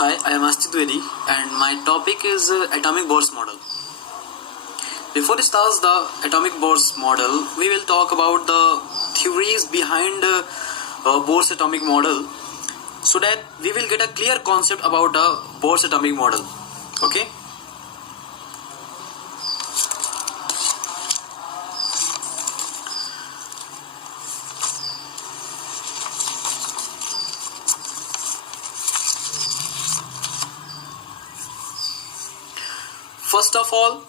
Hi, I am Astik Dwivedi and my topic is atomic Bohr's model. Before we start the atomic Bohr's model, we will talk about the theories behind Bohr's atomic model so that we will get a clear concept about Bohr's atomic model. Okay? First of all,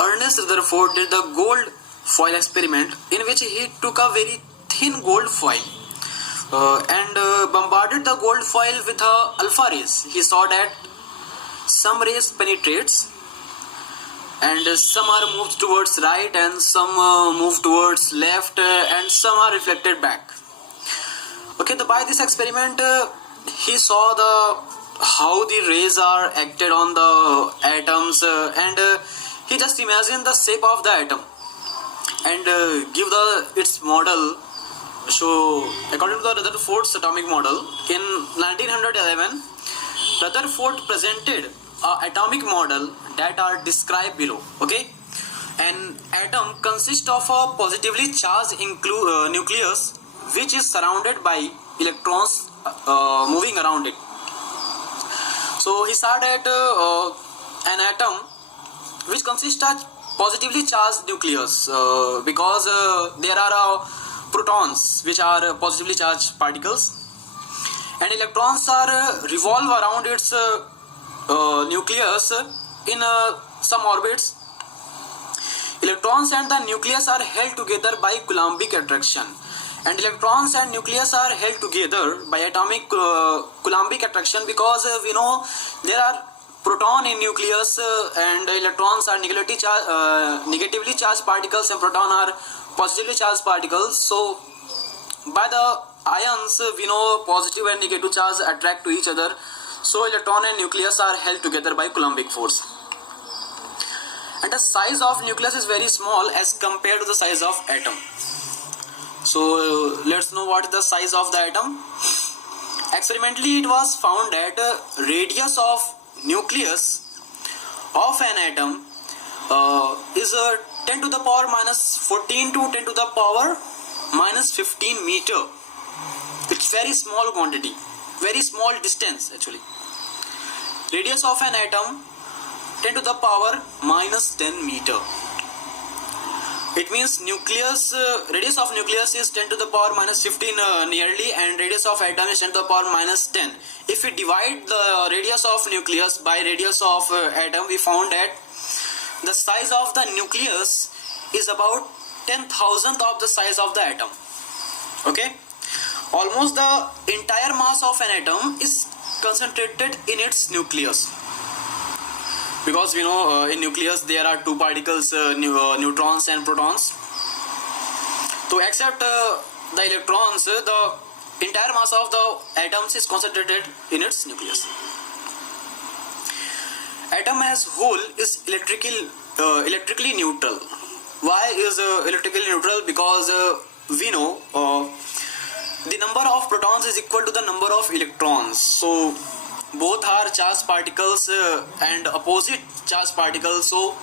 Ernest Rutherford did the gold foil experiment in which he took a very thin gold foil and bombarded the gold foil with alpha rays. He saw that some rays penetrates and some are moved towards right and some move towards left and some are reflected back. Okay, by this experiment he saw how the rays are acted on the atoms and he just imagined the shape of the atom and give its model. So according to the Rutherford's atomic model, in 1911 Rutherford presented an atomic model that are described below. Okay, an atom consists of a positively charged nucleus which is surrounded by electrons moving around it. So he saw that an atom which consists of positively charged nucleus because there are protons which are positively charged particles and electrons are revolve around its nucleus in some orbits. Electrons and the nucleus are held together by Coulombic attraction, and electrons and nucleus are held together by atomic Coulombic attraction because we know there are proton in nucleus and electrons are negatively charged particles and proton are positively charged particles. So by the ions we know positive and negative charge attract to each other, so electron and nucleus are held together by Coulombic force. And the size of nucleus is very small as compared to the size of atom. So let's know what is the size of the atom. Experimentally it was found that radius of nucleus of an atom is 10 to the power minus 14 to 10 to the power minus 15 meter. It's very small quantity, very small distance actually. Radius of an atom 10 to the power minus 10 meter. It means nucleus radius of nucleus is 10 to the power minus 15 nearly, and radius of atom is 10 to the power minus 10. If we divide the radius of nucleus by radius of atom, we found that the size of the nucleus is about 10,000th of the size of the atom. Okay, almost the entire mass of an atom is concentrated in its nucleus. Because we know in nucleus there are two particles, neutrons and protons. To accept the electrons, the entire mass of the atoms is concentrated in its nucleus. Atom as whole is electrically neutral. Why is electrically neutral? Because we know the number of protons is equal to the number of electrons. So both are charged particles and opposite charged particles, so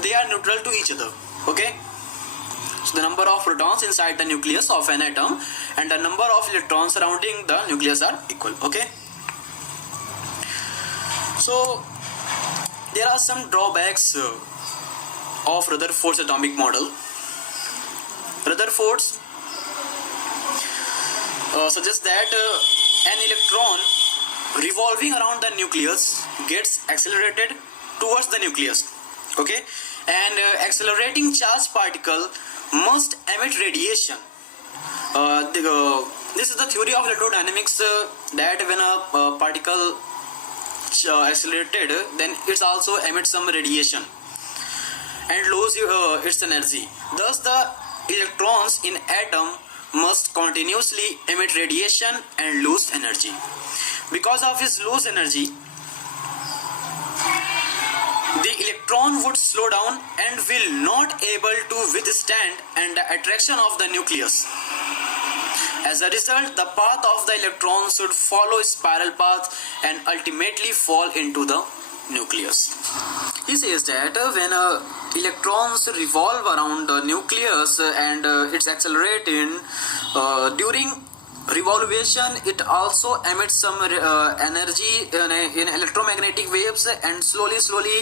they are neutral to each other. Okay, so the number of protons inside the nucleus of an atom and the number of electrons surrounding the nucleus are equal. Okay, so there are some drawbacks of Rutherford's atomic model. Rutherford suggests that an electron revolving around the nucleus gets accelerated towards the nucleus. Okay, and accelerating charged particle must emit radiation. This is the theory of electrodynamics that when a particle accelerated, then it also emits some radiation and lose its energy. Thus the electrons in atom must continuously emit radiation and lose energy. Because of his loose energy, the electron would slow down and will not able to withstand and the attraction of the nucleus. As a result, the path of the electron should follow a spiral path and ultimately fall into the nucleus. He says that when electrons revolve around the nucleus and it's accelerating, during revolution it also emits some energy in electromagnetic waves, and slowly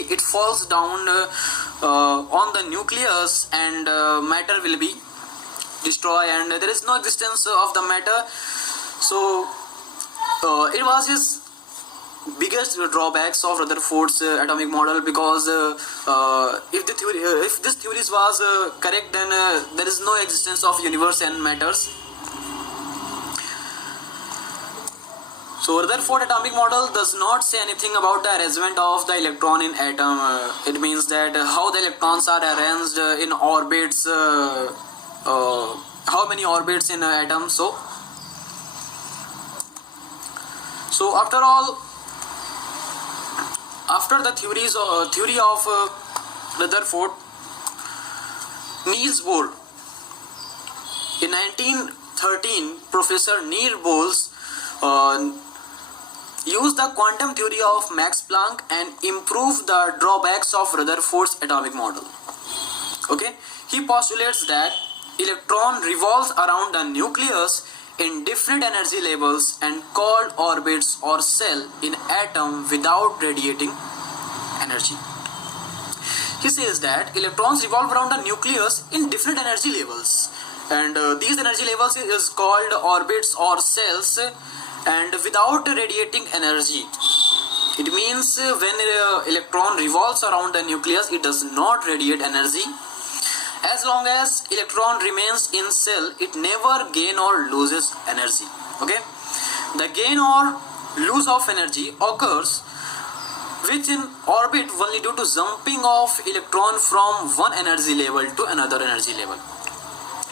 it falls down on the nucleus, and matter will be destroyed, and there is no existence of the matter. So it was his biggest drawbacks of Rutherford's atomic model, because if this theory was correct, then there is no existence of universe and matters. So Rutherford atomic model does not say anything about the arrangement of the electron in atom. It means that how the electrons are arranged in orbits, how many orbits in an atom. So after all, after the theory of Rutherford, Niels Bohr, in 1913, Professor Niels Bohr used the quantum theory of Max Planck and improved the drawbacks of Rutherford's atomic model. Okay, he postulates that electron revolves around the nucleus in different energy levels and called orbits or cell in atom without radiating energy. He says that electrons revolve around the nucleus in different energy levels, and these energy levels is called orbits or cells, and without radiating energy. It means when electron revolves around the nucleus, it does not radiate energy. As long as electron remains in cell, it never gain or loses energy. Okay, the gain or lose of energy occurs within orbit only due to jumping of electron from one energy level to another energy level.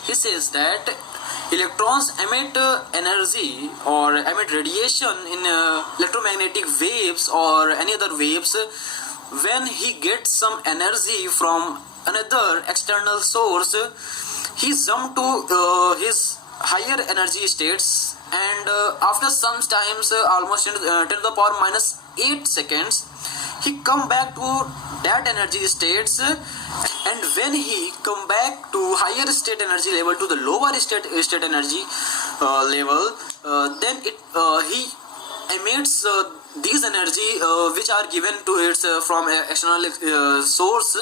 He says that electrons emit energy or emit radiation in electromagnetic waves or any other waves when he gets some energy from another external source. He jump to his higher energy states, and after some times almost 10 to the power minus 8 seconds, he come back to that energy states, and when he come back to higher state energy level to the lower state energy level, then he emits these energy which are given to it from external source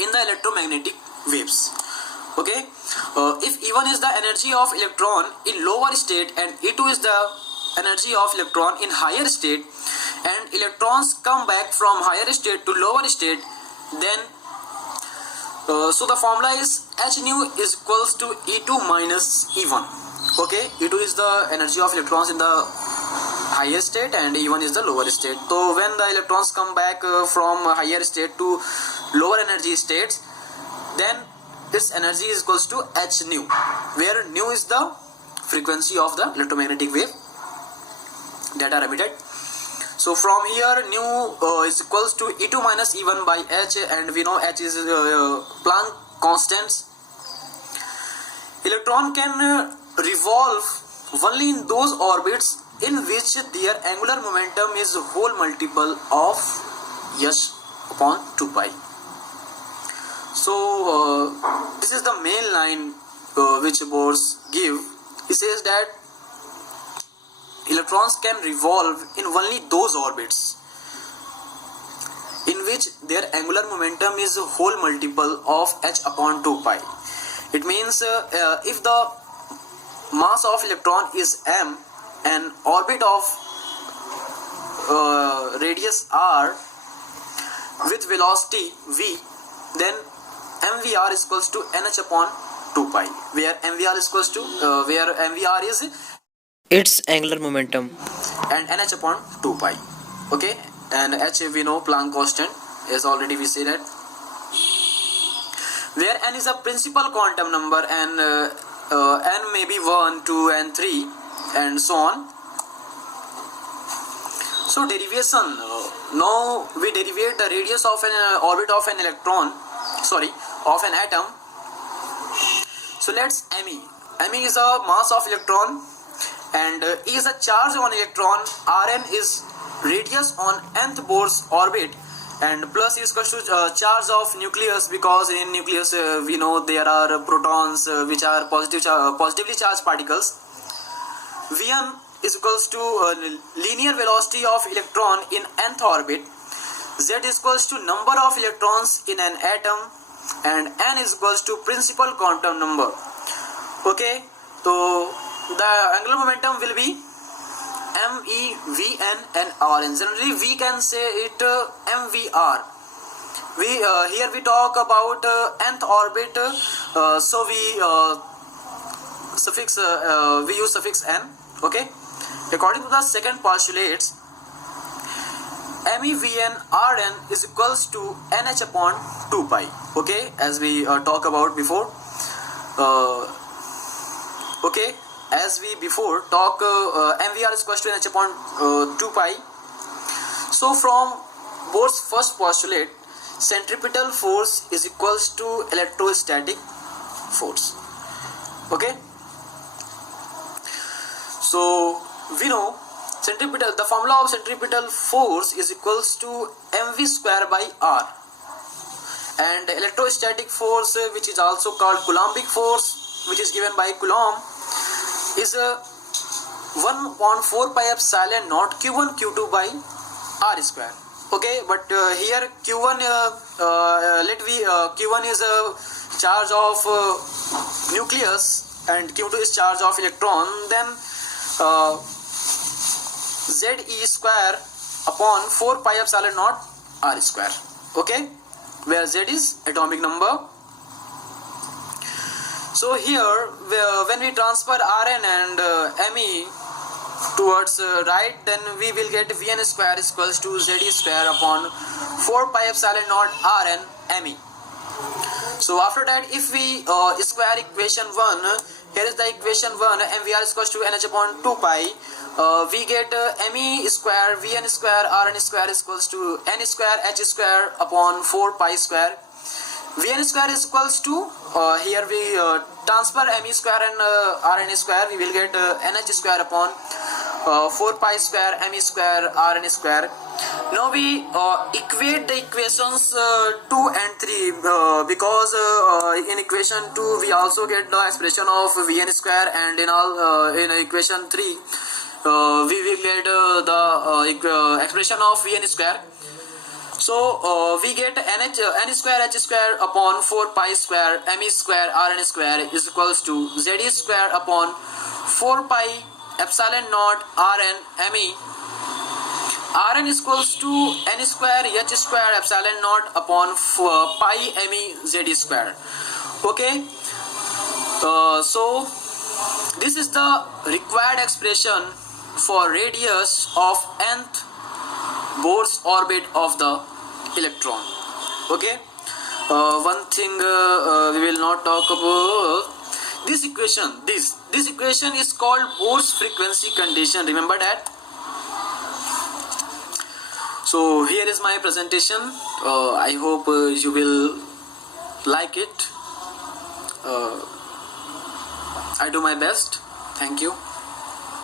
in the electromagnetic waves. Okay, if E1 is the energy of electron in lower state and E2 is the energy of electron in higher state, and electrons come back from higher state to lower state, then so the formula is H nu is equals to E2 minus E1. Okay, E2 is the energy of electrons in the higher state and E1 is the lower state. So when the electrons come back from higher state to lower energy states, then this energy is equals to H nu, where nu is the frequency of the electromagnetic wave that are emitted. So from here nu is equals to E2 minus E1 by H, and we know H is Planck constants. Electron can revolve only in those orbits in which their angular momentum is whole multiple of h upon 2 pi. So this is the main line which Bohr give. He says that electrons can revolve in only those orbits in which their angular momentum is a whole multiple of h upon 2 pi. It means if the mass of electron is m and orbit of radius r with velocity v, then mvr is equals to nh upon 2 pi, where mvr is equals to where mvr is its angular momentum and nh upon 2 pi. Okay, and h we know Planck constant, as already we said that, where n is a principal quantum number and n may be 1, 2 and 3 and so on. So derivation, now we derivate the radius of an orbit of an electron, of an atom. So let's ME, m is a mass of electron, and E is a charge on electron, Rn is radius on nth Bohr's orbit, and plus is equal to charge of nucleus, because in nucleus we know there are protons which are positively charged particles. Vn is equals to linear velocity of electron in nth orbit. Z is equals to number of electrons in an atom, and n is equals to principal quantum number. Okay, so the angular momentum will be m, e, v, n and r, and generally we can say it mvr. Here we talk about nth orbit, so we use suffix n. Okay, according to the second postulate, MEVN Rn is equals to NH upon 2 pi. Okay, as we talk about before. Okay, as we before talk, MVR is equals to NH upon 2 pi. So from Bohr's first postulate, centripetal force is equals to electrostatic force. Okay, so we know the formula of centripetal force is equals to mv square by r, and electrostatic force, which is also called Coulombic force, which is given by Coulomb, is 1/4 pi epsilon naught q1 q2 by r square. Okay, but here q1 q1 is a charge of nucleus and q2 is charge of electron, then Ze square upon 4 pi epsilon naught r square. Okay, where Z is atomic number. So here when we transfer Rn and Me towards right, then we will get Vn square is equals to Ze square upon 4 pi epsilon naught Rn Me. So after that, if we square equation 1, here is the equation 1, MVR is equals to NH upon 2 pi. We get Me square, Vn square, Rn square is equals to N square H square upon 4 pi square. Vn square is equals to, here we transfer Me square and Rn square, we will get NH square upon 4 pi square Me square Rn square. Now we equate the equations 2 and 3, because in equation 2 we also get the expression of Vn square, and in equation 3 we will get the expression of Vn square. So we get N square H square upon 4 pi square Me square Rn square is equals to Ze square upon 4 pi epsilon naught Rn Me. Rn is equals to N square H square epsilon naught upon pi Me Z square. Okay, so this is the required expression for radius of nth Bohr's orbit of the electron. Okay, one thing we will not talk about this equation. This equation is called Bohr's frequency condition. Remember that. So here is my presentation. I hope you will like it. I do my best. Thank you.